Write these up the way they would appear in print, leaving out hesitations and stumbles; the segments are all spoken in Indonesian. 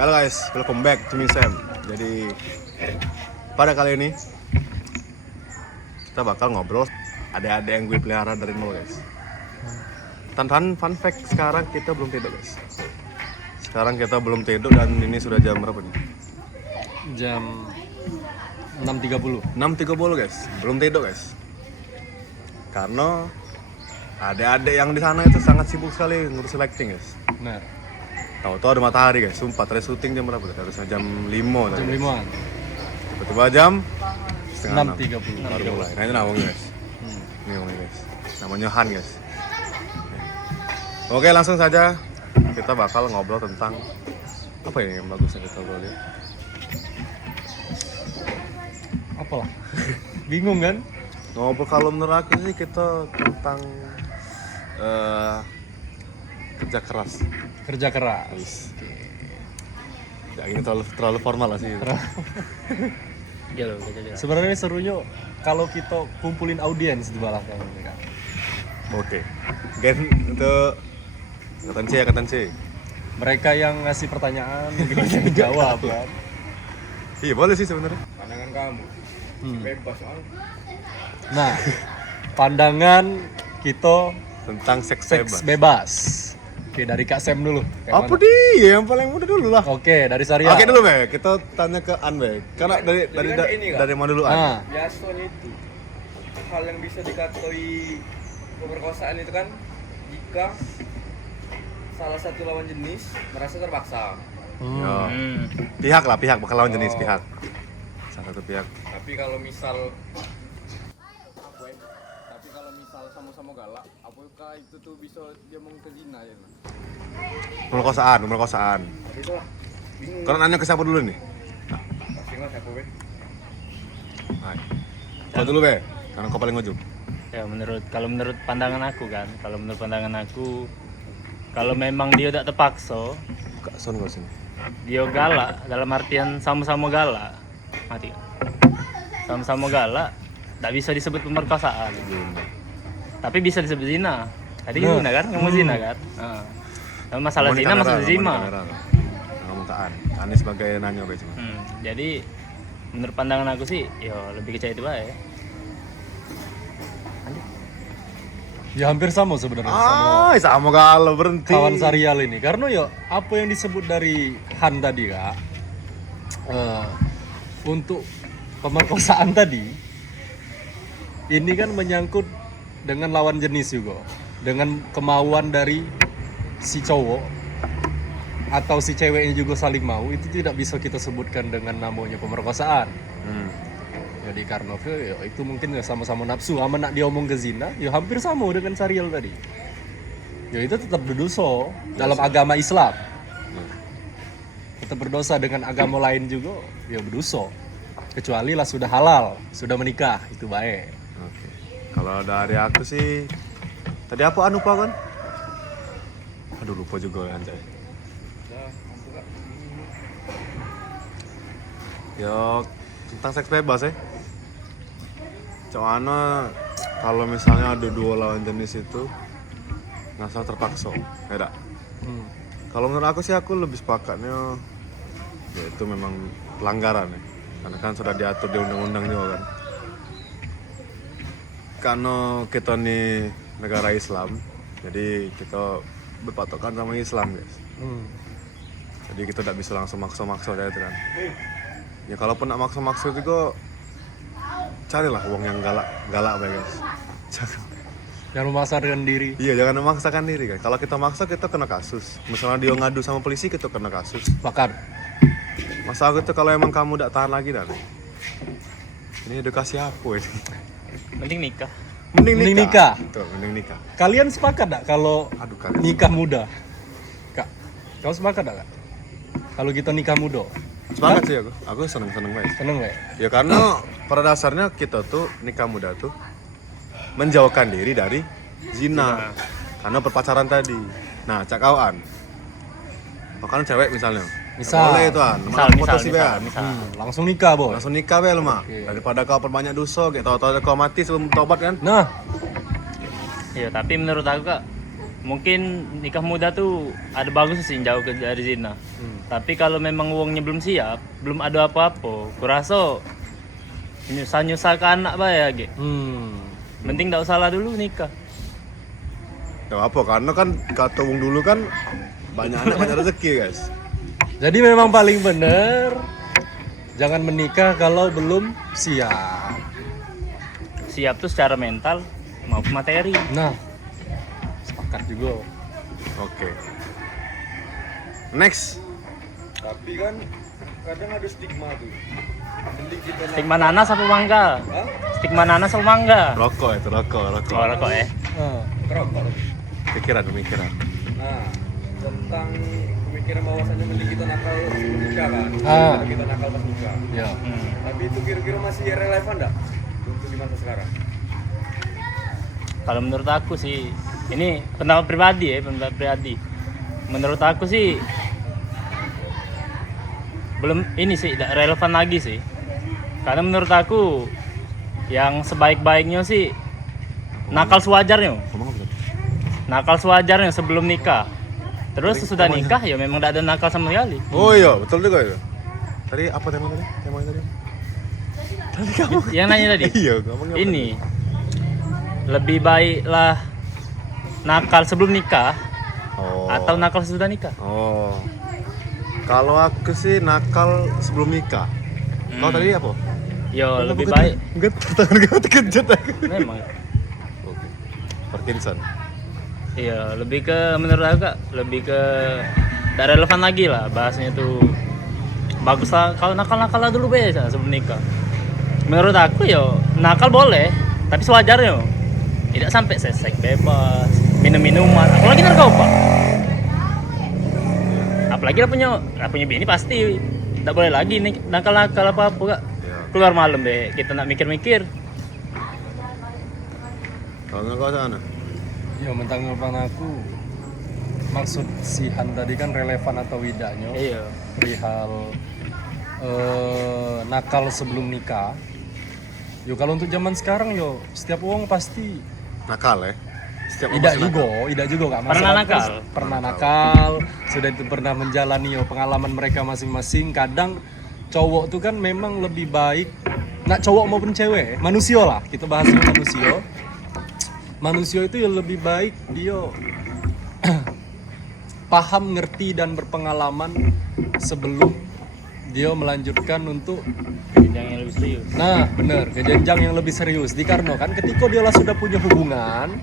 Halo guys, welcome back to me Sam. Jadi pada kali ini kita bakal ngobrol ada yang gue pelihara dari nol guys. Tantan fun fact, sekarang kita belum tidur guys. Sekarang kita belum tidur dan ini sudah jam berapa nih? Jam 6.30 guys, belum tidur guys. Karena adik-adik yang di sana itu sangat sibuk sekali ngurus lighting guys. Benar. Tahu-tahu ada matahari guys, sumpah tadi syuting jam berapa? Harusnya jam 5 Jam 5-an Tiba-tiba jam setengah 6.30 baru mulai. Nah ini namanya guys. Ini namanya guys. Namanya Han guys. Oke langsung saja kita bakal ngobrol tentang apa ini yang bagusnya kita ngobrolin. Apalah? Bingung kan? Ngobrol kalau menurut aku sih kita tentang kerja keras. Kerja keras. Ya ini terlalu formal lah sih. Sebenarnya serunya kalau kita kumpulin audiens di belakang ini kan. Oke. Gen untuk angkatan C. Mereka yang ngasih pertanyaan mungkin kita jawab kan. Iya boleh sih sebenarnya. Pandangan kamu bebas soalnya. Nah, pandangan kita Tentang seks seks bebas. bebas. Oke, dari Kak Sam dulu. Kayak Apa mana? dia yang paling muda dulu lah. Oke, dari Saria. Oke dulu Be, kita tanya ke An Be. Karena dari kan ini, kan? dari mana dulu An? Nah, Biasanya itu hal yang bisa dikatai pemerkosaan itu kan jika salah satu lawan jenis merasa terpaksa. Yo. Pihak bakal lawan jenis pihak. Salah satu pihak. Tapi kalau misal sama-sama galak, apakah itu tuh bisa dia mau ke zina ya? Pemerkosaan. Tapi itulah bingung. Kau nanya ke siapa dulu nih? Pasti nggak siapa be? Hai. Kau dulu Be, karena kau paling ujung. Ya kalau menurut pandangan aku kan, kalau memang dia tidak terpaksa, Kak Son kau sini. dia galak dalam artian sama-sama galak, mati. Sama-sama galak, tidak bisa disebut pemerkosaan. Tapi bisa disebut zina. Tadi Nah. zina kan, ngomong zina kan. Nah, masalah zina, masalah zina. Ngomong ke An. An sebagai nanya Be cuma. Jadi menurut pandangan aku sih, ya lebih kecil itu baik. ya hampir sama sebenarnya Sama kalau berhenti. kawan Sarial ini. Karena ya apa yang disebut dari Han tadi Kak, untuk pemerkosaan tadi ini kan menyangkut dengan lawan jenis juga, dengan kemauan dari si cowok atau si ceweknya juga saling mau, itu tidak bisa kita sebutkan dengan namanya pemerkosaan. Jadi karena ya, itu mungkin ya sama-sama nafsu, sama nak diomong ke zina, ya hampir sama dengan Sarial tadi. Ya itu tetap berdosa dalam agama Islam. Tetap berdosa dengan agama lain juga, ya berdosa. Kecuali lah sudah halal, sudah menikah, itu baik. Oke. Kalau dari aku sih tadi apa An lupa kan? Aduh lupa juga anjay. Ya tentang seks bebas ya. Cuman kalau misalnya ada dua lawan jenis itu nggak salah terpaksa, ya tak? Kalau menurut aku sih aku lebih sepakatnya ya itu memang pelanggaran ya. Karena kan sudah diatur di undang-undang juga kan. Karena kita nih negara Islam, jadi kita berpatokan sama Islam guys. Jadi kita tidak bisa langsung maksa-maksa dari itu kan. Ya kalaupun nak maksa-maksa juga carilah uang yang galak guys. Jangan memasarkan diri. Iya jangan memaksakan diri kan. Kalau kita maksa kita kena kasus. Misalnya dia ngadu sama polisi kita kena kasus. Bakar. Masa aku tuh kalau emang kamu tidak tahan lagi dan ini edukasi apa ini? Mending nikah. Mending nikah. Betul, mending nikah. Kalian sepakat tak kalau Aduh kalian. nikah muda? Kak, kau sepakat tak Kak? Kalau kita nikah muda? Semangat sih aku. Aku seneng guys. Seneng gak? Ya karena pada dasarnya kita tuh nikah muda tuh menjauhkan diri dari zina. Karena berpacaran tadi. Nah, cakawan. Bahkan cewek misalnya. Misal. Boleh itu an. Misal. Langsung nikah bos. Langsung nikah be lu mak. Daripada kau perbanyak dosa, kayak tahu-tahu kau mati sebelum tobat kan. Nah, Iya, tapi menurut aku Kak, mungkin nikah muda tuh ada bagus sih jauh dari zina. Tapi kalau memang uangnya belum siap, belum ada apa-apa, kurasa nyusah-nyusah ke anak bah ya, Ge. Mending nggak usah lah dulu nikah. Ya apa? Karena kan kata wong dulu kan banyak anak banyak rezeki guys. Jadi memang paling bener jangan menikah kalau belum siap. Siap tuh secara mental maupun materi. Nah, sepakat juga. Oke. Next. Tapi kan kadang ada stigma tuh. Mending kita Stigma nanas apa mangga? Hah? Stigma nanas apa mangga? Rokok itu, rokok. Oh, rokok ya. Kerokok. Pemikiran. Nah, tentang pemikiran bahwasannya mending kita nakal sebelum nikah kan. Ah. Daripada kita nakal pas nikah. Ya. Tapi itu kira-kira masih relevan enggak untuk di masa sekarang? Kalau menurut aku sih, ini pendapat pribadi. Menurut aku sih belum ini sih tidak relevan lagi sih. Karena menurut aku yang sebaik-baiknya sih nakal sewajarnya. Ngomong apa tadi? Nakal sewajarnya sebelum nikah. Terus sesudah nikah ya memang tidak ada nakal sama sekali. Oh iya, betul juga itu. Tadi apa temanya tadi? Tadi kamu. Yang nanya tadi. Iya, ngomongnya apa Ini lebih baiklah nakal sebelum nikah tadi? Oh. atau nakal sesudah nikah. Oh. Kalau aku sih nakal sebelum nikah. Kau tadi apa? Yo lebih baik. Enggak, tangan kamu terkejut aku. Memang. Oke. Parkinson. Iya, lebih ke menurut aku Kak, lebih ke tidak relevan lagi lah bahasnya tuh. Bagus lah kalau nakal lah dulu biasa sebelum nikah. Menurut aku yo nakal boleh, tapi sewajarnya. Tidak sampai sesek bebas, minum-minuman, apalagi narkoba. Apalagi lah punya bini pasti tidak boleh lagi nih nakal apa Kak. Ya. Keluar malam deh, kita nak mikir-mikir. Kalau nggak kau sana. Ya, mentang-mentang aku maksud si Han tadi kan relevan atau tidaknya Iya. perihal nakal sebelum nikah. Yo kalau untuk zaman sekarang yo setiap orang pasti Nakal ya. Setiap orang tidak pasti nakal. juga Kak. Pernah Masalah nakal? terus pernah nakal, sudah itu pernah menjalani yo pengalaman mereka masing-masing. Kadang cowok tuh kan memang lebih baik, nak cowok maupun cewek, manusia lah, kita bahasnya manusia. Manusia itu yang lebih baik dia paham, ngerti dan berpengalaman sebelum dia melanjutkan untuk Jenjang yang lebih serius. nah benar ke jenjang yang lebih serius. Dikarenakan ketika dia lah sudah punya hubungan,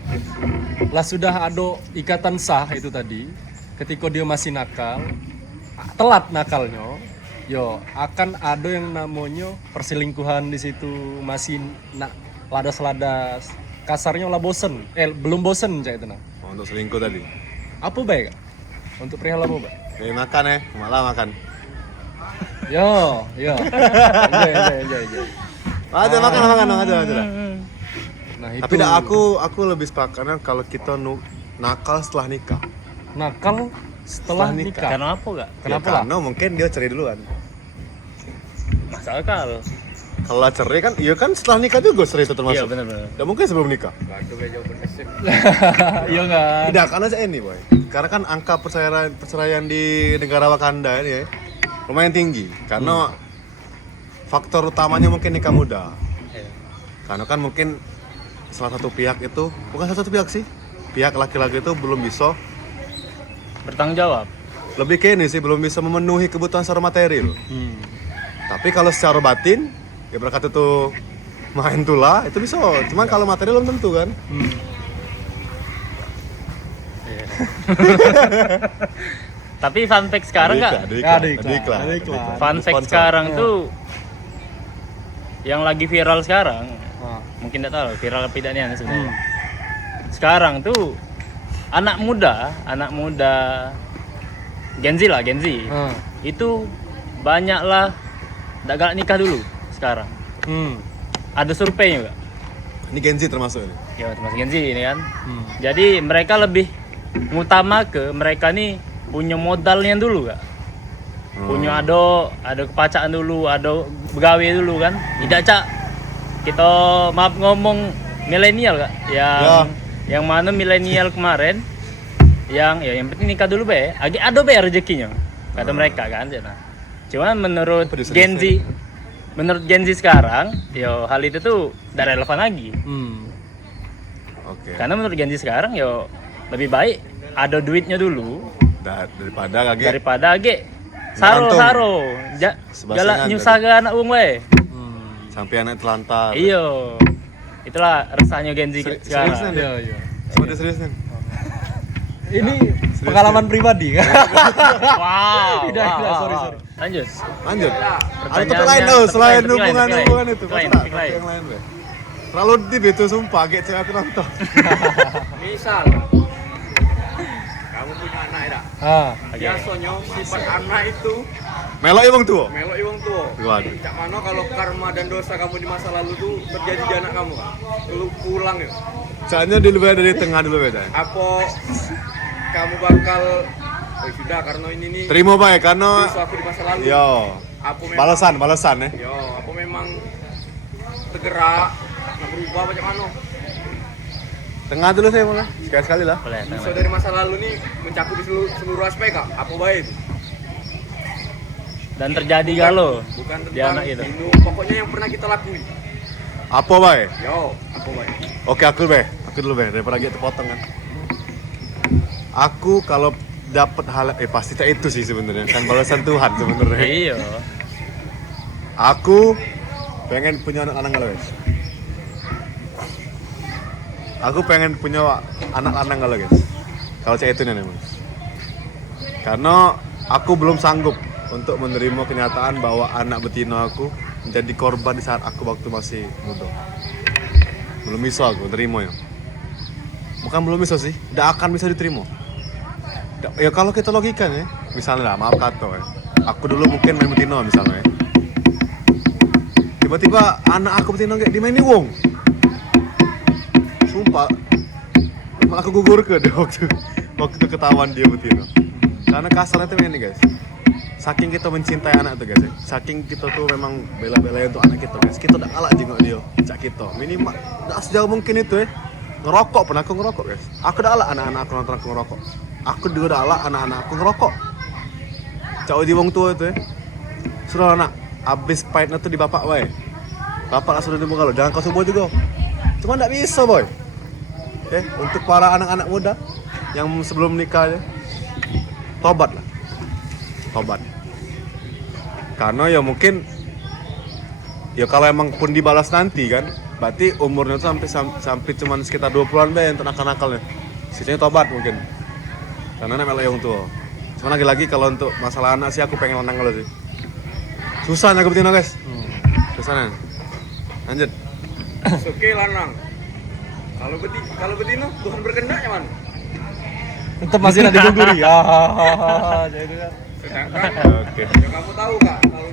lah sudah ada ikatan sah itu tadi, ketika dia masih nakal, telat nakalnya, yo akan ada yang namanya perselingkuhan di situ, masih nak ladas-ladas, kasarnya lah bosen, belum bosen cak itu nah. Oh, untuk selingkuh tadi. Apa baik Kak? Untuk perihal apa baik? Makan ya, malah makan. Yo, enjoy. Aja makan aja. Nah itu. Tapi dah aku lebih sepakatnya kalau kita nakal setelah nikah. nakal setelah nikah. Karena apa Kak? Kenapa Ya, lah? karena mungkin dia cerai duluan. Masa akal. Kalau cerai kan, iya kan setelah nikah juga cerai itu Iya termasuk. benar-benar. Tidak mungkin sebelum nikah. Gak ada kayak jawaban SM. Iya kan? Tidak, karena saya ini boy. Karena kan angka perceraian di negara Wakanda ini ya, lumayan tinggi. Karena faktor utamanya mungkin nikah muda. Iya. Karena kan mungkin salah satu pihak itu, bukan salah satu pihak sih, pihak laki-laki itu belum bisa, Bertanggung jawab. lebih ke ini sih, belum bisa memenuhi kebutuhan secara material. Tapi kalau secara batin, ya berkata itu main tula, itu bisa. Cuman kalau material belum tentu kan. Tapi fun fact sekarang Kak, Ada iklan. fun fact sekarang tuh yang lagi viral sekarang, Nah, mungkin tidak tahu viral apa tidaknya sebenarnya. Sekarang tuh anak muda Gen Z itu banyaklah tidak galak nikah dulu sekarang. Ada surveinya Kak. Ini Gen Z termasuk ini. Ya termasuk Gen Z ini kan. Jadi mereka lebih ngutama ke mereka nih punya modalnya dulu Kak. Punya ada kepacaan dulu, ada begawe dulu kan. Tidak Cak. Kita maaf ngomong milenial Kak. Yang mana milenial kemarin yang penting nikah dulu be. Agi ada be rezekinya. kata mereka kan cina. Cuman menurut Apa Gen Z, menurut Gen Z sekarang, yo hal itu tuh tidak relevan lagi. Oke. Karena menurut Gen Z sekarang yo lebih baik ada duitnya dulu Daripada kaget. daripada age saro Sebasengan galak nyusah ke anak wong wae. Sampai anak telantar. Iyo. Itulah resahnya Gen Z sekarang. Serius nih? Iya. Sebenarnya serius nih. Ini pengalaman pribadi kan? Wow. Tidak, wow, sorry. wow. Lanjut. Lanjut. Ada Pertanyaannya topik lain tuh selain topik lain, hubungan topik hubungan lain. itu. Topik lain, Pasti tak? topik lain. Yang lain deh. Terlalu deep itu sumpah, kayak cewek aku nonton. Misal kamu punya anak ya. Biasanya sifat anak itu Melok ya bang tuh. melok wong tua. Waduh. Cak mano kalau karma dan dosa kamu di masa lalu tuh terjadi di anak kamu kan? Lu pulang ya. Caranya dulu dari tengah dulu beda. Apa kamu bakal sudah karena ini nih Terima baik karena dosa aku di masa lalu. yo Apa memang balasan ya. Yo, apa memang tergerak nak berubah macam mana? Tengah dulu saya mulai. Sekali lah. Boleh. Dosa dari masa lalu nih mencakup seluruh aspek kak. Apa baik itu? Dan terjadi kalau Bukan di tentang anak itu. ini, pokoknya yang pernah kita lakuin. Apa baik? Yo, apa baik? Oke aku dulu be daripada gitu potong kan. Aku kalau dapat hal pasti tak itu sih sebenarnya kan balasan Tuhan sebenarnya. Iya. Aku pengen punya anak lanang guys. Aku pengen punya anak lanang kalau guys. Kalau saya itu nih mas. Karena aku belum sanggup untuk menerima kenyataan bahwa anak betina aku menjadi korban di saat aku waktu masih muda. Belum bisa aku terima ya. Bukan belum bisa sih, tidak akan bisa diterima. Ya kalau kita logika ya, misalnya lah, maaf kata ya. Aku dulu mungkin main betina misalnya ya. Tiba-tiba anak aku betina kayak dimainin wong. Sumpah, emang aku gugur ke dia waktu ketahuan dia betina. Karena kasarnya tuh ini guys. Saking kita mencintai anak tuh guys ya. Saking kita tuh memang bela-belain untuk anak kita guys. Kita udah kalah jenguk dia, cak kita. Minimal, udah sejauh mungkin itu ya. Ngerokok pernah aku ngerokok guys. Aku udah kalah anak-anak aku nonton aku ngerokok. Aku juga udah kalah anak-anak aku ngerokok. Cak uji wong tua itu ya. Sudah anak, abis pahitnya tuh di bapak wae. Bapak sudah dibuka lo, jangan kau semua juga. Cuma nggak bisa boy. Untuk para anak-anak muda yang sebelum nikah ya, tobat lah. Tobat. Karena ya mungkin ya kalau emang pun dibalas nanti kan, berarti umurnya tuh sampai cuman sekitar 20-an deh untuk nakal-nakalnya. Sisanya tobat mungkin. Karena namanya yang tua. Cuma lagi-lagi kalau untuk masalah anak sih aku pengen lanang kalau sih. Susah nggak betina guys. Susah nih. Lanjut. Oke lanang. Kalau betina Tuhan berkehendak ya man. Tetap masih nanti diguguri. Jadi kan. Sedangkan Oke. ya kamu tahu kak kalau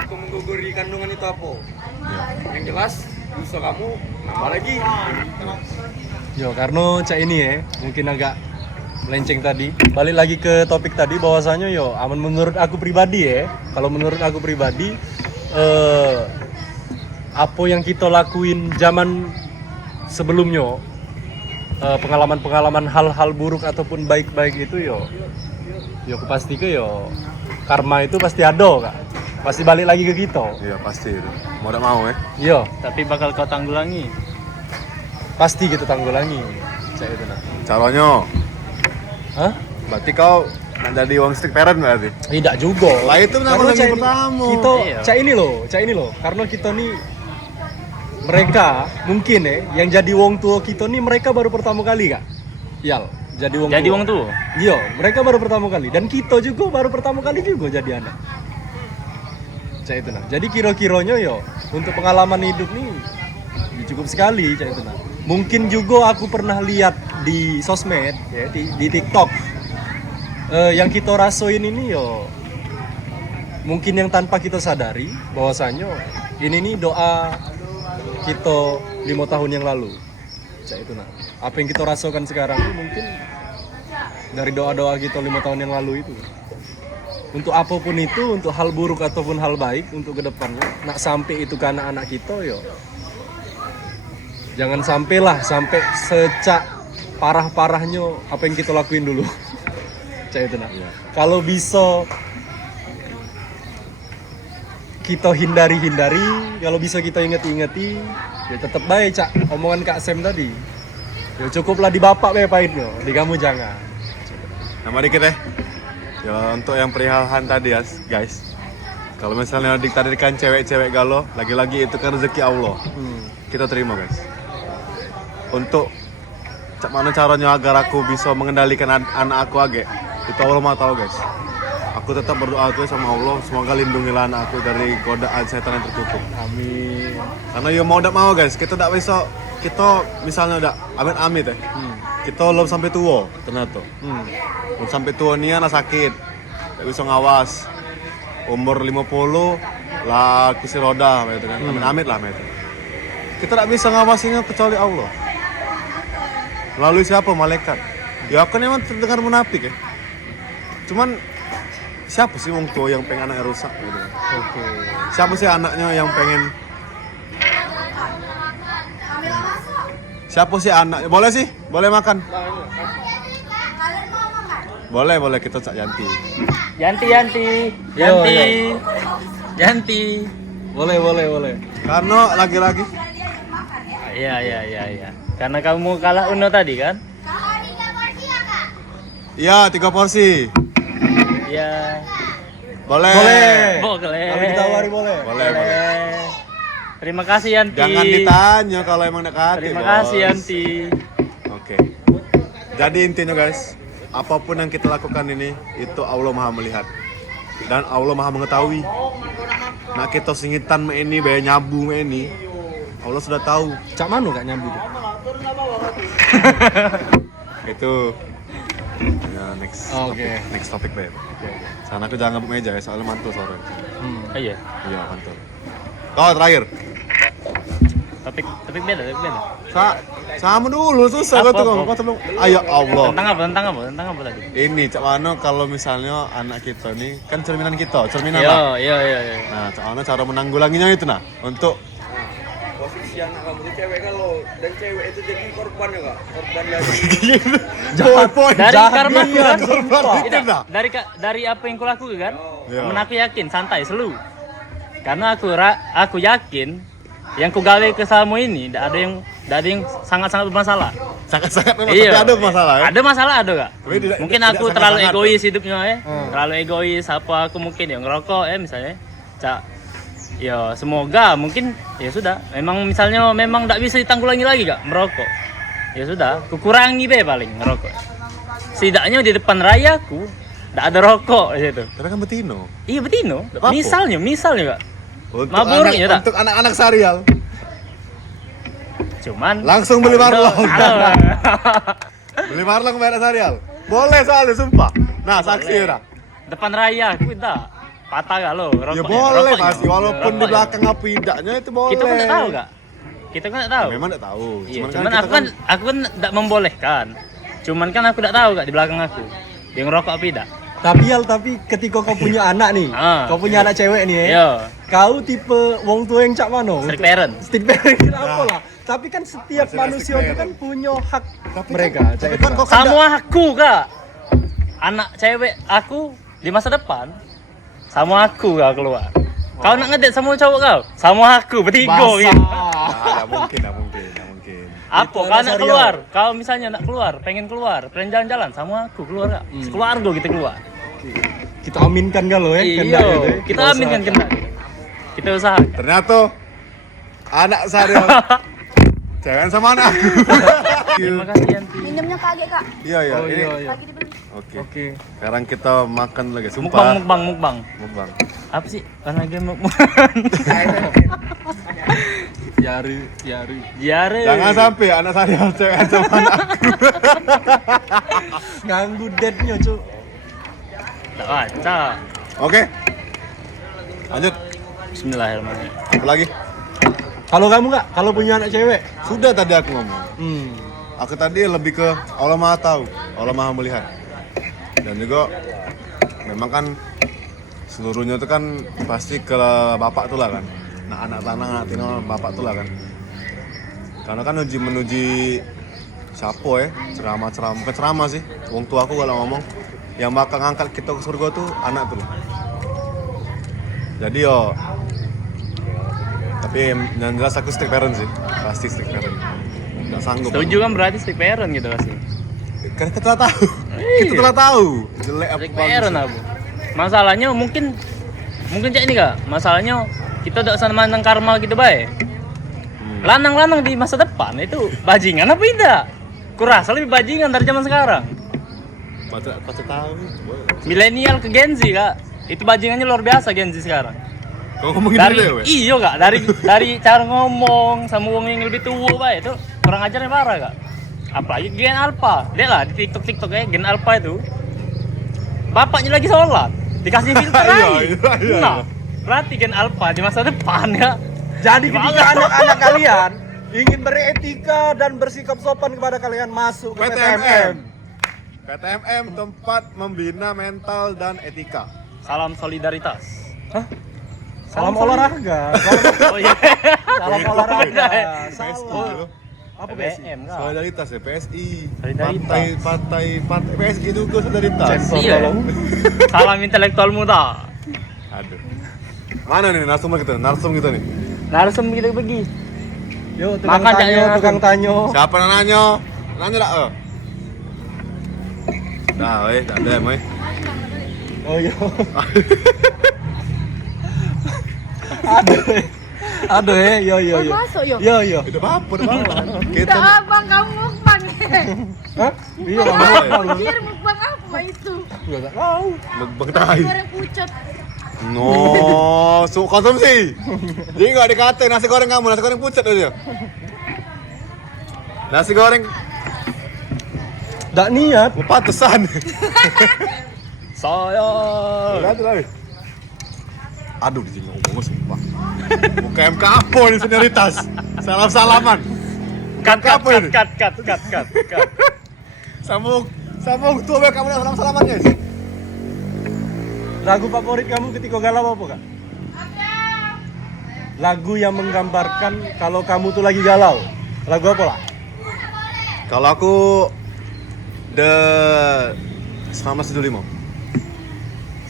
hukum mengguguri kandungan itu apa? Yang jelas dosa kamu nambah lagi. Yo, karena cak ini ya, mungkin agak melenceng tadi. Balik lagi ke topik tadi bahwasanya yo, aman menurut aku pribadi ya. Kalau menurut aku pribadi, apa yang kita lakuin zaman sebelumnya, pengalaman-pengalaman hal-hal buruk ataupun baik-baik itu yo aku pasti ke yo karma itu pasti ada kak, pasti balik lagi ke kita. Iya pasti itu. Mau tidak mau ya. Yo, Tapi bakal kau tanggulangi. pasti kita tanggulangi. Cak itu nah. Caranya, Hah? berarti kau nak jadi wong strict parent berarti. Tidak juga. Lah itu nama Karena lagi Cak ini- pertama. Kita Iya. cak ini loh. Karena kita nih mereka mungkin yang jadi wong tua kita nih mereka baru pertama kali kak. Yal, jadi wong Jadi tua. wong tuh. Iya, mereka baru pertama kali dan kita juga baru pertama kali juga jadi anak. Cak itu nah. Jadi kira-kiranya yo untuk pengalaman hidup nih ya cukup sekali cak itu nah. Mungkin juga aku pernah lihat di sosmed ya di TikTok yang kita rasain ini yo mungkin yang tanpa kita sadari bahwasannya ini nih doa kita 5 tahun yang lalu. Cak itu nah. Apa yang kita rasakan sekarang ini mungkin dari doa-doa kita 5 tahun yang lalu itu. Untuk apapun itu, untuk hal buruk ataupun hal baik untuk kedepannya, nak sampai itu ke anak-anak kita yo. Jangan sampailah sampai secak parah-parahnya apa yang kita lakuin dulu. Cak cak itu nah. Iya. Kalau bisa kita hindari, kalau bisa kita ingeti, ya tetap baik cak omongan Kak Sam tadi. Ya cukuplah di bapak be pahitnya, di kamu jangan. Nah mari kita ya untuk yang perihalhan tadi ya guys. Kalau misalnya ditarikan cewek-cewek galau, lagi-lagi itu kan rezeki Allah. Kita terima guys. Untuk cak mana caranya agar aku bisa mengendalikan anak aku age, itu Allah mah tahu guys. Aku tetap berdoa tuh sama Allah, semoga lindungilah anak aku dari godaan setan yang tertutup. Amin. Karena ya mau tidak mau guys, kita tidak bisa, kita misalnya udah amit-amit ya. Kita belum sampai tua ternyata. Belum sampai tua nih anak sakit, tidak bisa ngawas. Umur 50 lah kursi roda gitu kan. Amit-amit lah gitu. Kita tidak bisa ngawasinya kecuali Allah. Melalui siapa? Malaikat. Ya aku memang terdengar munafik ya. Cuman siapa sih wong tua yang pengen anaknya rusak gitu kan? Oke. Siapa sih anaknya yang pengen? Siapa sih anaknya? Boleh sih? Boleh makan? Boleh kita cak Yanti. Yanti. Boleh. Karena lagi-lagi Iya. Karena kamu kalah Uno tadi kan? iya 3 porsi. Iya. Boleh. Kalau ditawari boleh. Boleh. Terima kasih Yanti. Jangan ditanya kalau emang dekat. Terima kasih Yanti. Oke. Jadi intinya guys, apapun yang kita lakukan ini itu Allah Maha melihat dan Allah Maha mengetahui. Nah kita singitan ini, bayar nyabu ini, Allah sudah tahu. Cak manu gak nyambi tuh? Itu ya next topic babe. Sana aku jangan ngebuk meja ya, soalnya mantul suaranya. Oh iya. Iya mantul. Oh terakhir. Topik beda. Sama dulu susah Apa? kau tuh. Ayo Allah. Tentang apa tadi? Ini Cak Mano kalau misalnya anak kita nih kan cerminan kita, cerminan lah. Iya. Nah, Cak Mano cara menanggulanginya itu nah untuk Posisi anak kamu itu cewek kalau dan cewek itu jadi korban ya kak, korban dari Dari karma kan? korban itu Tidak, nah. dari apa yang kulakukan kan? Iya. Temen aku yakin santai selu. Karena aku yakin yang kugawe ke salmu ini tidak ada yang sangat-sangat bermasalah. Sangat-sangat memang Iya. tapi ada masalah ya. Ada masalah Kak. Tapi tidak- Mungkin tidak aku terlalu sangat-sangat. egois hidupnya ya. Terlalu egois apa aku mungkin ya ngerokok misalnya. Cak ya semoga mungkin ya sudah. Memang tidak bisa ditanggulangi lagi Kak merokok. Ya sudah, kukurangi paling ngerokok. Setidaknya di depan rayaku tidak ada rokok di situ. Karena kan betino. Iya betino. Apa? Misalnya Kak. Untuk Mabur, anak, ya tak? untuk anak-anak Sarial Cuman langsung beli marlong. Aduh. Beli marlong bayar Sarial. Boleh soalnya sumpah. Nah, saksi udah. Depan raya aku tidak patah gak lo rokoknya. Ya boleh Rokoknya. pasti walaupun di Rokoknya. belakang apa tidaknya itu boleh. Kita kan tidak tahu Kak. Kita kan tidak tahu. Memang tidak tahu. Iya, Cuman cuman kita aku kan tidak membolehkan. Cuman kan aku tidak tahu Kak di belakang aku. Dia ngerokok apa tidak. Tapi ketika kau punya anak nih, kau punya anak cewek nih ya. Iya. Kau tipe wong tua yang cak mano? Strict parent. Strict parent kenapa lah? Tapi kan setiap Masalah manusia strict itu kan parent. punya hak Tapi mereka. kan, tapi kan kok Sama aku Kak. Anak cewek aku di masa depan sama aku Kak keluar. Kau nak ngedate sama cowok kau? Sama aku bertiga gitu. Enggak mungkin. Apa? Itu Kau anak nak Saria. keluar? Kau misalnya nak keluar, pengen jalan-jalan sama aku keluar Kak. Sekeluarga kita keluar. Kita aminkan kalau ya. Iya, kehendak gitu ya. kita amin kan kena. Kita usaha. Ternyata anak Sarial jangan sama anak aku. Terima kasih Yanti. Minumnya kaget kak. Iya. Oh Ini. iya. Lagi dibeli. Oke. Oke. Sekarang kita makan lagi. Sumpah. Mukbang. Mukbang. Apa sih? Karena game mukbang. Yari. Jare. Jangan sampai anak Sarial jangan sama anak aku. Ganggu deadnya cu. Tak baca. Oke. Lanjut. Bismillahirrahmanirrahim. Apa lagi? Kalau kamu Kak, kalau punya anak cewek, Sudah tadi aku ngomong. hmm. Aku tadi lebih ke Allah Maha tahu, Allah Maha melihat. Dan juga memang kan seluruhnya itu kan pasti ke bapak tuh lah kan. Nah anak tanah, anak tino bapak tuh lah kan. Karena kan menuji siapa ya, ceramah, bukan ceramah sih. Wong tua aku kalau ngomong, yang bakal ngangkat kita ke surga tuh anak tuh. Jadi yo, tapi yang jelas aku strict parent sih, pasti strict parent. Nggak sanggup. Setuju kan berarti strict parent gitu pasti. Karena kita telah tahu, kita telah tahu jelek apa Strict parent Abu. Masalahnya mungkin cak ini kak. Masalahnya kita udah sama tentang karma gitu baik. Lanang-lanang di masa depan itu bajingan apa tidak? Kurasa lebih bajingan dari zaman sekarang. Pasti tahu. Milenial ke Gen Z kak. Itu bajingannya luar biasa Gen Z sekarang. Kau ngomongin Dari dulu ya, iyo kak, dari cara ngomong sama wong yang lebih tua baik itu kurang ajarnya parah kak. Apalagi Gen Alpha. Lihat lah di TikTok ya Gen Alpha itu. Bapaknya lagi sholat, dikasih filter air. Iya. Nah, berarti Gen Alpha di masa depan ya. Jadi ketika anak-anak kalian ingin beretika dan bersikap sopan kepada kalian masuk ke PTMM. PTMM tempat membina mental dan etika. Salam solidaritas. Salam olahraga. Oh iya. Salam olahraga. PSI Salam. loh. Apa PSI? BM kak. Solidaritas ya PSI. Solidaritas. Partai PSI juga solidaritas. Sensor Iya. tolong. Salam intelektual muda. Aduh. Mana nih narsum kita? Narsum kita nih. Narsum gitu pergi. Yuk, tukang Makan, tanyo, Cak, tukang tanyo. Siapa yang nanya? Nanya dah. Dah, weh, dah ada, weh. Oh iya. Aduh, yo. Masuk yuk. Yo. Itu apa? Udah apa? Tidak abang kamu mukbang. Hah? Iya, Anjir mukbang apa itu? Enggak tahu. Mukbang tai. Goreng pucat. No, konsumsi. Jadi nggak dikatain nasi goreng kamu, nasi goreng pucat aja. Nasi goreng Enggak niat. pantesan. Saya. Lihat lagi. Aduh, di sini ngomong sumpah. Buka MK apa ini senioritas? Salam-salaman. Cut. Sambung tuh kamu udah salam-salaman, guys. Lagu favorit kamu ketika galau apa, Kak? Lagu yang menggambarkan kalau kamu tuh lagi galau. Lagu apa lah? Kalau aku The 1975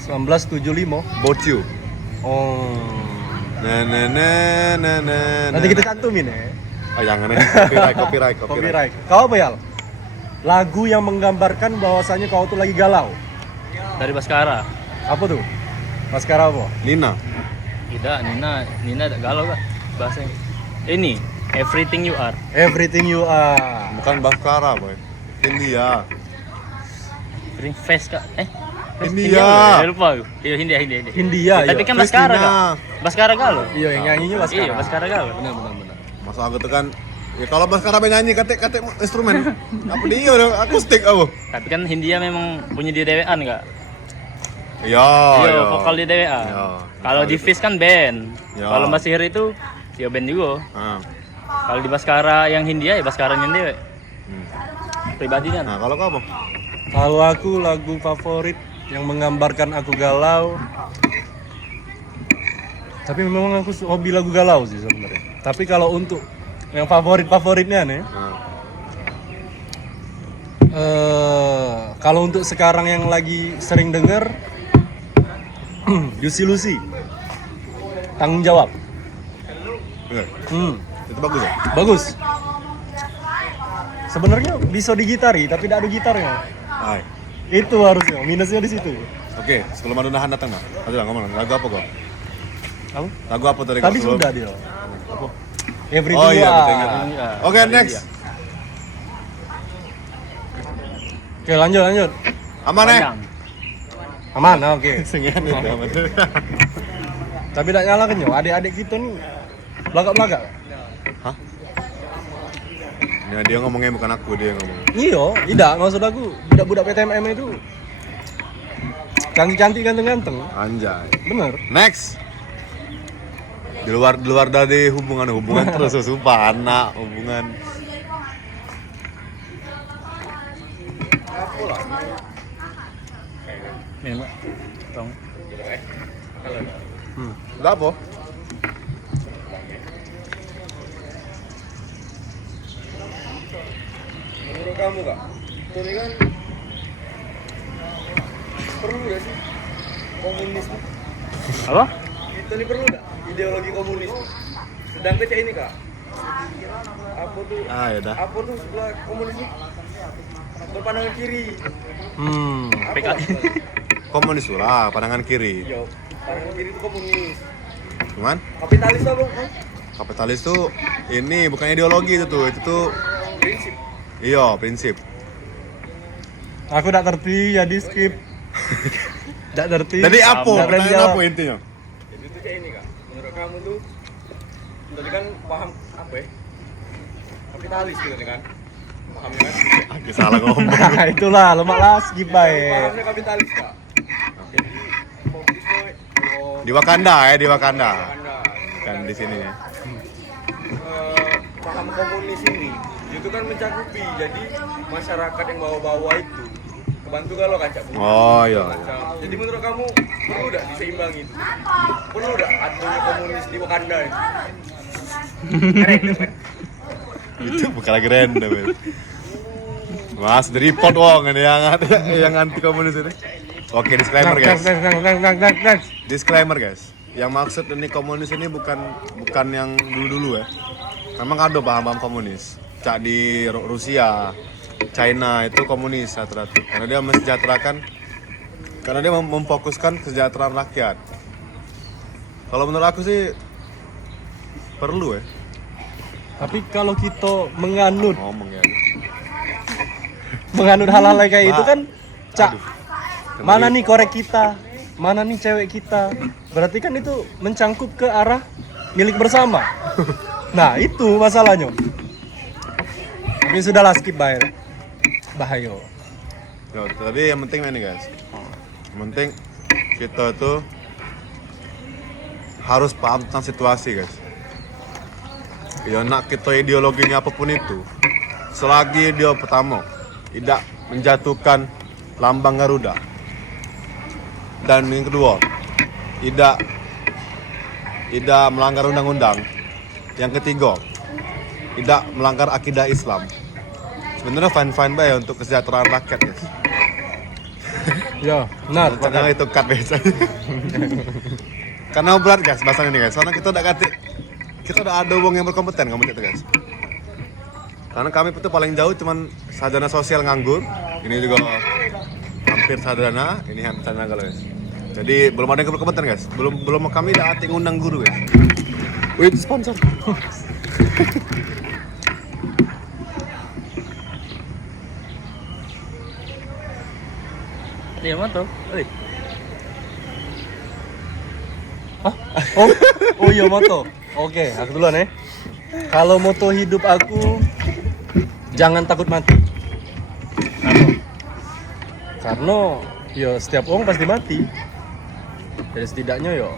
1975. About You. Oh. Na. Nanti kita cantumin ya. Oh, jangan ya. Copyright. Copyright. Kau apa, Yal? Lagu yang menggambarkan bahwasanya kau tuh lagi galau. Dari Baskara. Apa tuh? Maskara apa? Nina. Tidak, Nina ada galau kak bahasanya. Ini Everything You Are. Everything You Are. Bukan Baskara, boy. India. Ring Face kak. India. Ya, lupa. Iya Hindia. Hindia. Tapi Iya. kan Baskara Christina. kak. Baskara galau. Iya, yang nyanyinya Baskara. Iya, Baskara galau. Benar. Masa aku tuh kan ya kalau Baskara nyanyi kate instrumen. Apa dia udah akustik aku. Tapi kan Hindia memang punya dia dewean kak. Iya. Iya, vokal dia dewean. Iya. Kalau di Fish kan band. Iya. Kalau Mbak Sihir itu ya band juga. Nah. Kalau di Baskara yang Hindia ya Baskara yang dewe. Pribadi kan. Nah, kalau kamu? Kalau aku lagu favorit yang menggambarkan aku galau. Tapi memang aku hobi lagu galau sih sebenarnya. Tapi kalau untuk yang favoritnya nih, Nah. kalau untuk sekarang yang lagi sering denger, Juicy Lucy, Tanggung Jawab. Iya. Itu bagus ya? Bagus. Sebenarnya bisa digitari tapi tidak ada gitarnya. Hai. Itu harusnya minusnya di situ. Oke, sebelum Adunahan datang nah. Aduh, ngomong lagu apa kok? Apa? Lagu apa tadi? Tadi sebelum? sudah dia. Apa? Everything Oh iya, You betul Are. ingat. Iya. Oke, next. Oke, lanjut. Aman ya? Panjang. Aman, oke. Sengian itu aman. Tapi tidak nyala kan yo, adik-adik kita nih belakang-belakang. Hah? Ya, dia ngomongnya bukan aku, dia yang ngomong. Iya, tidak maksud aku budak-budak PTMM itu cantik-cantik ganteng-ganteng. Anjay. Bener. Next. Di luar dari hubungan terus sumpah anak hubungan. Ini mbak. Tong. Enggak apa? Menurut kamu kak, ini kan perlu gak sih komunisme? Apa? Kita nih perlu gak ideologi komunisme? Sedang kecak ini kak. Apa tuh? Ya udah. Apa tuh sebelah komunisme? Berpandangan kiri. Apa PKI. maksudnya? Komunis lah, pandangan kiri. Yo, pandangan kiri itu komunis. Cuman Kapitalis apa? kapitalis tuh ini bukan ideologi itu tuh Prinsip. iya prinsip. Aku tak ngerti jadi skip. Tak ngerti. Jadi apa? Nggak berani Pertanyaan jawab. apa intinya? Jadi tuh kayak ini kak. Menurut kamu tuh tadi kan paham apa ya? Kapitalis gitu kan? Pahamnya kan? Agak salah ngomong. Nah, itulah lemak lah skip baik. Pahamnya kapitalis kak. Jadi fokus tuh Di Wakanda di Wakanda. Anda Kan di sini ya. paham komunis ini itu kan mencakupi jadi masyarakat yang bawa-bawa itu kebantu kalau kancak bunga. Oh iya. Jadi menurut kamu perlu gak diseimbangi itu? Perlu gak adanya komunis di Wakanda itu? Keren kan? Itu bukan lagi random ya. Mas dari report wong ini yang anti komunis ini. Oke, disclaimer guys. Disclaimer guys. Yang maksud ini komunis ini bukan yang dulu-dulu ya. Memang ada paham-paham komunis. Cak di Rusia, China itu komunis rata-rata. Karena dia mensejahterakan, karena dia memfokuskan kesejahteraan rakyat. Kalau menurut aku sih perlu ya. Tapi kalau kita menganut Ngomong ya. hal-hal kayak itu Pak. kan cak Aduh. mana nih korek kita, mana nih cewek kita. Berarti kan itu mencangkup ke arah milik bersama. Nah itu masalahnya. Tapi sudahlah skip bahaya. Bahaya. Ya, tapi yang penting ini guys. Yang penting kita tuh harus paham tentang situasi guys. Ya nak kita ideologinya apapun itu, selagi dia pertama tidak menjatuhkan lambang Garuda, dan yang kedua tidak melanggar undang-undang, yang ketiga tidak melanggar akidah Islam, sebenarnya fine baik untuk kesejahteraan rakyat guys. Ya, benar. Jangan itu cut guys. Karena berat guys bahasan ini guys. Soalnya kita udah ada wong yang berkompeten kamu itu guys. Karena kami itu paling jauh cuman sarjana sosial nganggur. Ini juga hampir sarjana, ini hampir sarjana kalau guys. Jadi belum ada yang berkompeten guys. Belum kami udah ating undang guru guys. Wih sponsor. Iya mantap. Hah? Oh iya moto. Oke, aku duluan ya. Kalau moto hidup aku jangan takut mati. Karena ya setiap orang pasti mati. Jadi setidaknya ya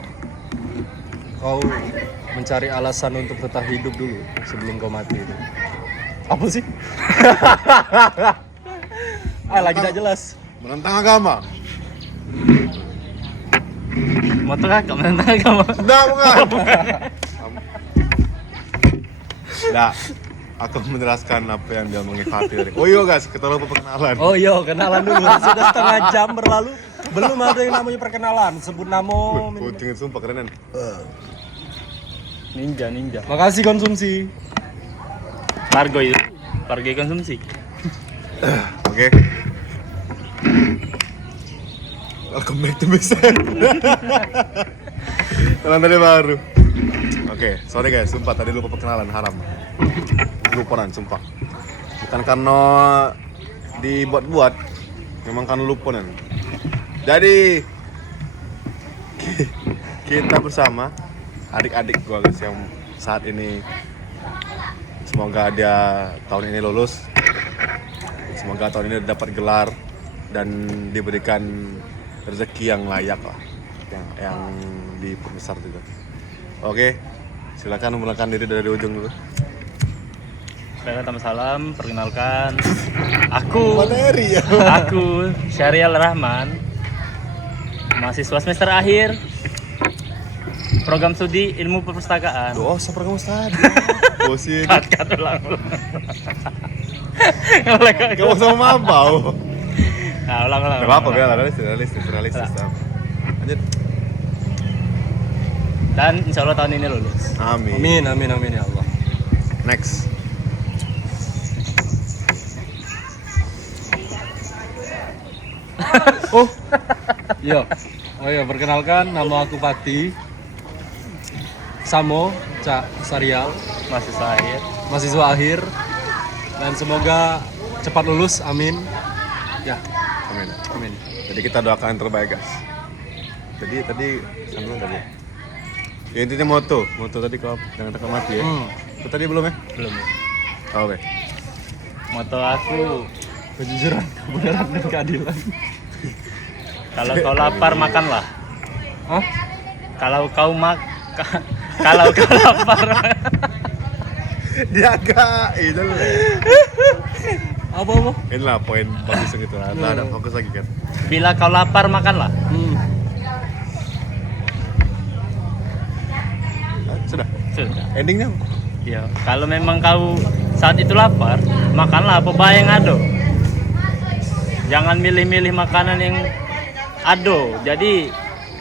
kau mencari alasan untuk tetap hidup dulu sebelum kau mati itu. Apa sih? Lagi tak jelas. Menentang agama. Motor kakak menentang agama. Enggak bukan. Nah, aku menjelaskan apa yang dia menghati tadi. Oh iya guys, kita lupa perkenalan. Oh iya, kenalan dulu. Sudah setengah jam berlalu, belum ada yang namanya perkenalan. Sebut nama. Kucing itu sumpah kerenan. Ninja. Makasih konsumsi. Pargo itu. Pargo konsumsi. Oke. Welcome back to Misen. Jalan dari baru. Oke, sorry guys, sumpah tadi lupa perkenalan, haram. Luparan, sumpah. Bukan karena dibuat-buat, memang karena lupa nih. Jadi kita bersama adik-adik gua guys yang saat ini semoga dia tahun ini lulus. Semoga tahun ini dapat gelar dan diberikan rezeki yang layak lah, yang diperbesar juga. Oke, silakan memperkenalkan diri dari ujung dulu. Salam, perkenalkan. Aku Materi ya. Aku Syarial Rahman, mahasiswa semester akhir program studi ilmu perpustakaan. Oh, siapa kamu tadi? Bosin. Kat ulang. Kamu sama mabau. Nah, ulang. Gak apa-apa, Bel, realistis. Lanjut. Dan insya Allah tahun ini lulus. Amin. Amin ya Allah. Next. Yo. Oh iya, perkenalkan nama aku Pati. Samo Cak Sarial, mahasiswa akhir. Dan semoga cepat lulus, amin. Ya, amin. Jadi kita doakan yang terbaik, guys. Tadi sambil tadi. Ya intinya moto tadi kau jangan takut mati ya. Itu tadi belum ya? Belum. Oh, oke. Moto aku, Kejujuran, kebenaran dan keadilan. kalau kau lapar makanlah. Hah? Kalau kau kalau kau lapar. Dia agak itu loh. Apa? Inilah poin bagus gitu lah. Ada fokus lagi kan. Bila kau lapar makanlah. Sudah. Sudah. Endingnya Ya, kalau memang kau saat itu lapar, makanlah apa bae yang ada. Jangan milih-milih makanan yang ada. Jadi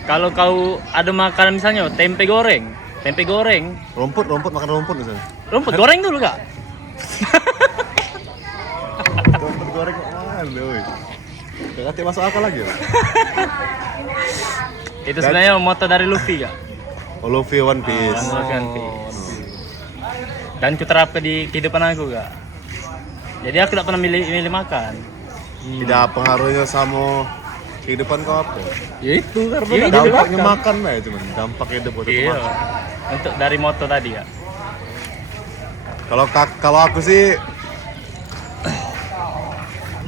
kalau kau ada makanan misalnya tempe goreng, rumput makan rumput misalnya. rumput goreng dulu kak. Rumput goreng aduh. Nanti masuk akal lagi ya. Itu sebenarnya moto dari Luffy kak. Luffy One Piece. One Piece. Dan kuterapkan di kehidupan aku kak. Jadi aku tidak pernah milih makan. Tidak pengaruhnya sama kehidupan kau apa? Ya itu karena Iya, nggak Dampaknya makan. makan lah ya cuman dampak hidup untuk Iya. makan. Untuk dari moto tadi kak. Kalau aku sih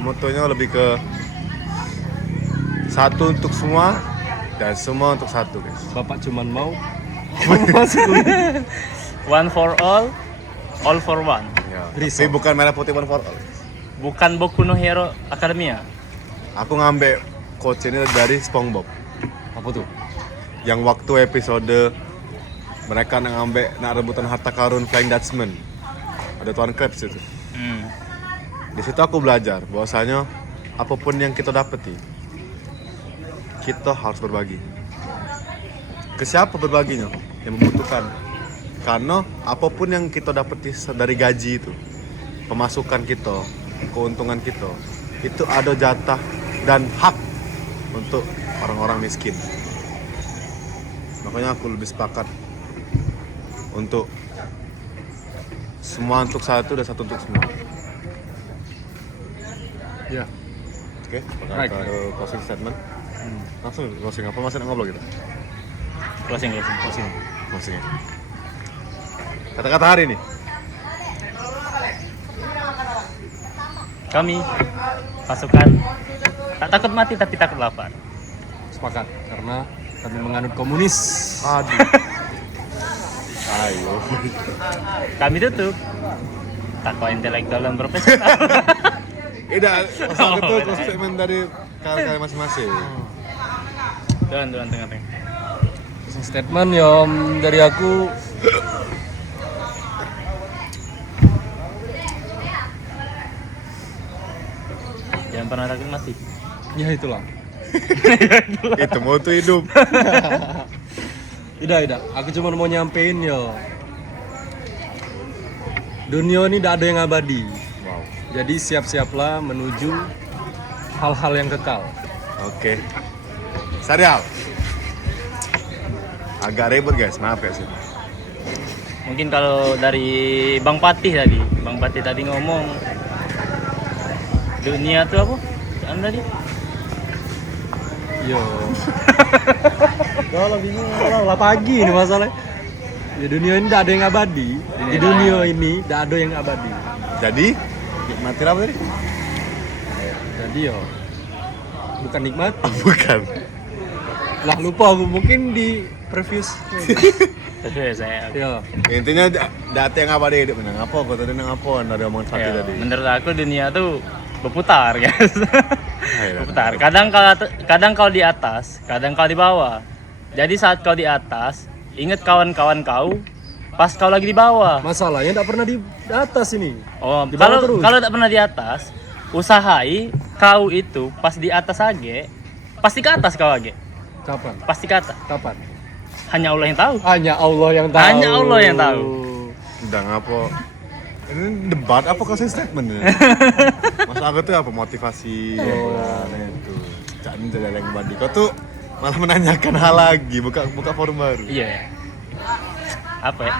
motonya lebih ke satu untuk semua dan semua untuk satu, guys. Bapak cuman mau One for all for one. Ya. Risau. Tapi bukan merah putih one for all. Bukan Boku no Hero Academia. Aku ngambil quotes ini dari SpongeBob. apa tuh? Yang waktu episode mereka nak rebutan harta karun Flying Dutchman. Ada Tuan Krabs itu. Di situ aku belajar bahwasanya apapun yang kita dapati, kita harus berbagi. Ke siapa berbaginya? Yang membutuhkan. Karena apapun yang kita dapati dari gaji itu, pemasukan kita, keuntungan kita, itu ada jatah dan hak untuk orang-orang miskin. Makanya aku lebih sepakat untuk semua untuk satu dan satu untuk semua. Ya. Oke, Right. ada closing statement. Langsung closing apa masih ngobrol kita? Closing. Closing. Kata-kata hari ini. Kami pasukan tak takut mati tapi takut lapar. Sepakat karena kami menganut komunis. Aduh. Ayo. Kami tutup takwa intelektual dan profesional. Tidak, masalah itu closing statement dari kalian masing-masing. Tuan tengah. Closing statement ya dari aku. Jangan pernah takut mati. Ya itulah. Itu moto hidup. Tidak. Aku cuma mau nyampein yo. Dunia ini tidak ada yang abadi. Wow. Jadi siap-siaplah menuju hal-hal yang kekal. Oke. Sarial. Agak ribet guys, maaf ya sih. Mungkin kalau dari Bang Patih tadi ngomong dunia tuh apa? Anda tadi? Yo. Kalau bingung lah pagi ini masalahnya. Di dunia ini tidak ada yang abadi. Di dunia ini tidak ada yang abadi. Jadi, nikmatin apa tadi? Jadi yo bukan nikmat. Bukan. Lah lupa aku mungkin di previous. Sesuai saya. Yo. Intinya data yang abadi hidup menang apa? Kau tadi nang apa? Ada omongan Fatih Ya, tadi. menurut aku dunia tuh berputar, guys. Ayo, Berputar. Kadang kau di atas, kadang kau di bawah. Jadi saat kau di atas, ingat kawan-kawan kau pas kau lagi di bawah. Masalahnya tidak pernah di atas ini. Oh, Di bawah terus. kalau tak pernah di atas, usahai kau itu pas di atas age, pasti ke atas kau age. Kapan? Pasti ke atas. Kapan? Hanya Allah yang tahu. Hanya Allah yang tahu. Hanya Allah yang tahu. Udah ngapa? Ini debat apa closing statement ya? Maksud aku tuh apa motivasi itu. Jangan jalan bandi. Kau tuh malah menanyakan hal lagi, buka forum baru. Iya. Apa ya?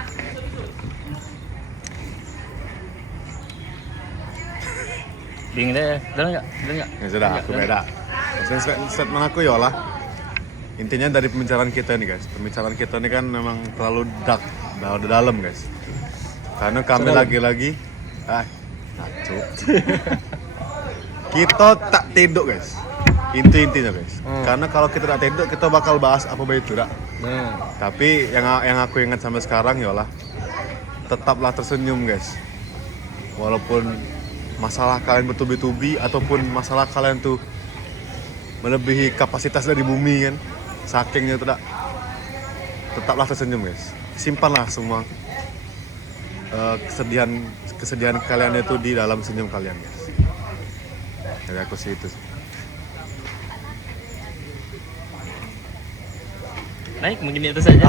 Bingung deh. Dengar enggak? Ya sudah, aku beda. Closing statement aku ya lah. Intinya dari pembicaraan kita nih guys, pembicaraan kita ini kan memang terlalu dark, udah dalam guys. Karena kami lagi-lagi, ngaco. Kita tak tidur guys, intinya guys. Karena kalau kita tak tidur, kita bakal bahas apa itu dah. Nah, Tapi yang aku ingat sampai sekarang ya lah, tetaplah tersenyum guys. Walaupun masalah kalian bertubi-tubi ataupun masalah kalian tuh melebihi kapasitas dari bumi kan. Sakingnya tidak, tetaplah tersenyum guys. Simpanlah semua kesedihan kalian itu di dalam senyum kalian guys. Jadi aku sih itu. Baik, mungkin itu saja.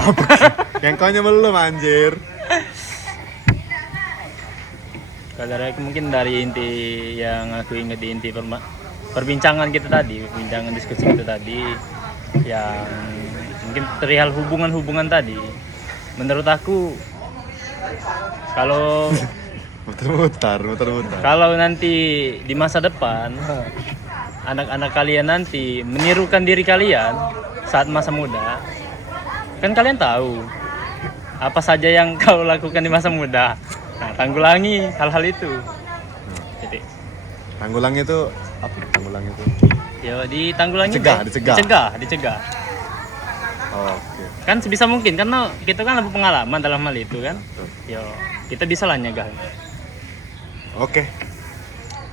Yang kau belum anjir. Kalau dari aku mungkin dari inti yang aku ingat di inti perbincangan kita tadi, perbincangan diskusi kita tadi, yang mungkin perihal hubungan tadi, menurut aku kalau muter-muter. kalau nanti di masa depan anak-anak kalian nanti menirukan diri kalian saat masa muda, kan kalian tahu apa saja yang kau lakukan di masa muda. Nah, tanggulangi hal-hal itu. Titik. Tanggulangi itu apa? Tanggulangi itu. Ya, ditanggulangi. Dicegah. Oh, oke. Kan sebisa mungkin karena kita kan lebih pengalaman dalam hal itu kan. Yo, kita bisa lah nyegah. Oke.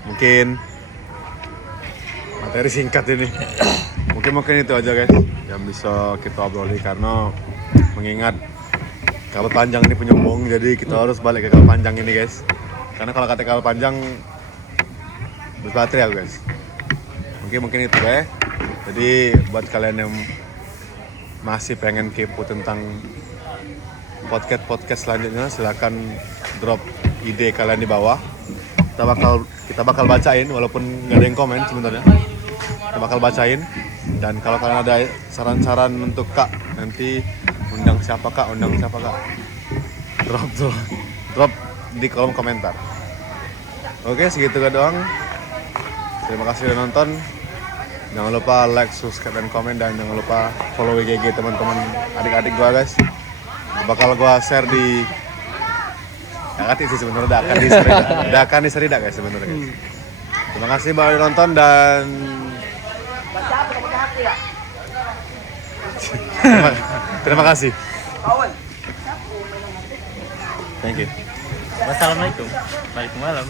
Mungkin materi singkat ini. Mungkin itu aja guys yang bisa kita obrolin karena mengingat kabel panjang ini penyambung, jadi kita harus balik ke kabel panjang ini guys. Karena kalau kata kabel panjang berbaterai ya guys. Mungkin itu ya. Jadi buat kalian yang masih pengen kepo tentang podcast selanjutnya, silakan drop ide kalian di bawah. Kita bakal bacain walaupun nggak ada yang komen sebenarnya. Kita bakal bacain, dan kalau kalian ada saran-saran untuk Kak nanti undang siapa Kak, drop di kolom komentar. Oke, segitu doang. Terima kasih udah nonton. Jangan lupa like, subscribe, dan komen, dan jangan lupa follow WGG teman-teman adik-adik gua guys. Bakal gua share di sih sebenarnya udah akan di Serida guys sebenarnya guys. Terima kasih banget udah nonton dan terima kasih. Thank you. Wassalamualaikum. Waalaikumsalam.